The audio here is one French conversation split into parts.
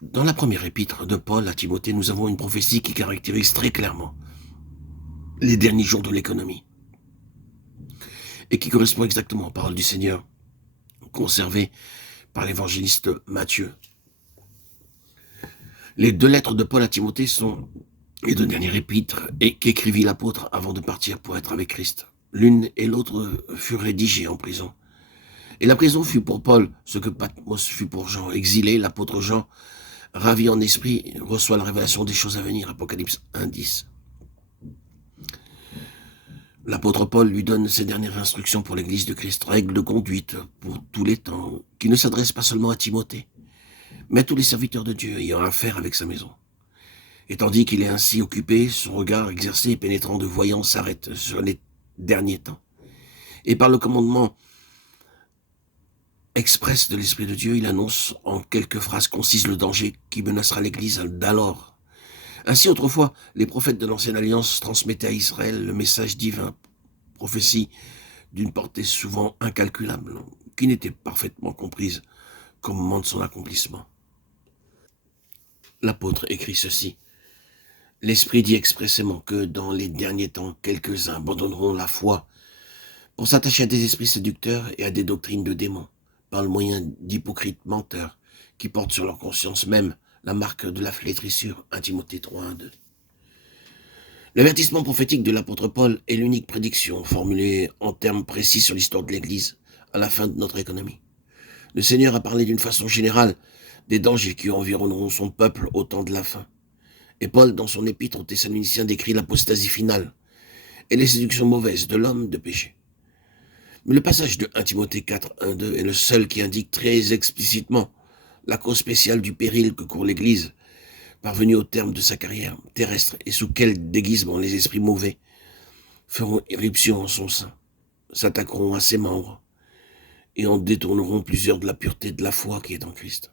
Dans la première épître de Paul à Timothée, nous avons une prophétie qui caractérise très clairement les derniers jours de l'économie et qui correspond exactement aux paroles du Seigneur conservées par l'évangéliste Matthieu. Les deux lettres de Paul à Timothée sont les deux dernières épîtres et qu'écrivit l'apôtre avant de partir pour être avec Christ. L'une et l'autre furent rédigées en prison. Et la prison fut pour Paul ce que Patmos fut pour Jean. Exilé, l'apôtre Jean, ravi en esprit, reçoit la révélation des choses à venir. Apocalypse 1:10. L'apôtre Paul lui donne ses dernières instructions pour l'Église de Christ, règles de conduite pour tous les temps, qui ne s'adressent pas seulement à Timothée, mais à tous les serviteurs de Dieu ayant affaire avec sa maison. Et tandis qu'il est ainsi occupé, son regard exercé et pénétrant de voyance s'arrête sur les derniers temps. Et par le commandement express de l'Esprit de Dieu, il annonce en quelques phrases concises le danger qui menacera l'Église d'alors. Ainsi, autrefois, les prophètes de l'Ancienne Alliance transmettaient à Israël le message divin, prophétie d'une portée souvent incalculable, qui n'était parfaitement comprise qu'au moment de son accomplissement. L'apôtre écrit ceci. L'Esprit dit expressément que dans les derniers temps, quelques-uns abandonneront la foi pour s'attacher à des esprits séducteurs et à des doctrines de démons, par le moyen d'hypocrites menteurs qui portent sur leur conscience même la marque de la flétrissure. 1 Timothée 3:1-2. L'avertissement prophétique de l'apôtre Paul est l'unique prédiction formulée en termes précis sur l'histoire de l'Église à la fin de notre économie. Le Seigneur a parlé d'une façon générale des dangers qui environneront son peuple au temps de la fin. Et Paul, dans son épître aux Thessaloniciens, décrit l'apostasie finale et les séductions mauvaises de l'homme de péché. Mais le passage de 1 Timothée 4:1-2 est le seul qui indique très explicitement la cause spéciale du péril que court l'Église, parvenue au terme de sa carrière terrestre, et sous quel déguisement les esprits mauvais feront éruption en son sein, s'attaqueront à ses membres, et en détourneront plusieurs de la pureté de la foi qui est en Christ.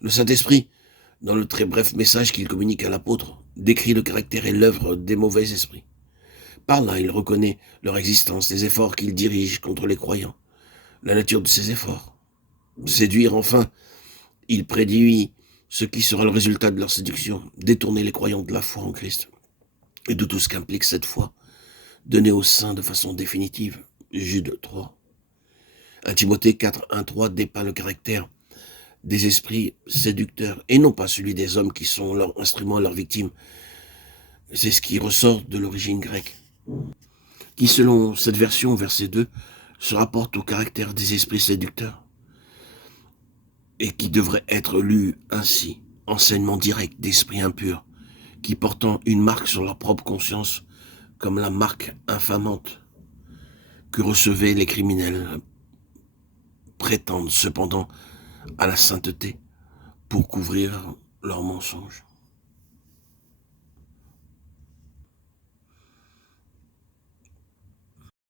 Le Saint-Esprit, dans le très bref message qu'il communique à l'apôtre, décrit le caractère et l'œuvre des mauvais esprits. Par là, il reconnaît leur existence, les efforts qu'ils dirigent contre les croyants, la nature de ces efforts. Séduire, enfin, il prédit ce qui sera le résultat de leur séduction, détourner les croyants de la foi en Christ, et de tout ce qu'implique cette foi, donnée aux saints de façon définitive. Jude 3. 1 Timothée 4:1-3 dépeint le caractère des esprits séducteurs, et non pas celui des hommes qui sont leurs instruments, leurs victimes. C'est ce qui ressort de l'origine grecque, qui, selon cette version, verset 2, se rapporte au caractère des esprits séducteurs, et qui devrait être lu ainsi, enseignement direct d'esprits impurs, qui portant une marque sur leur propre conscience, comme la marque infamante que recevaient les criminels, prétendent cependant à la sainteté pour couvrir leurs mensonges.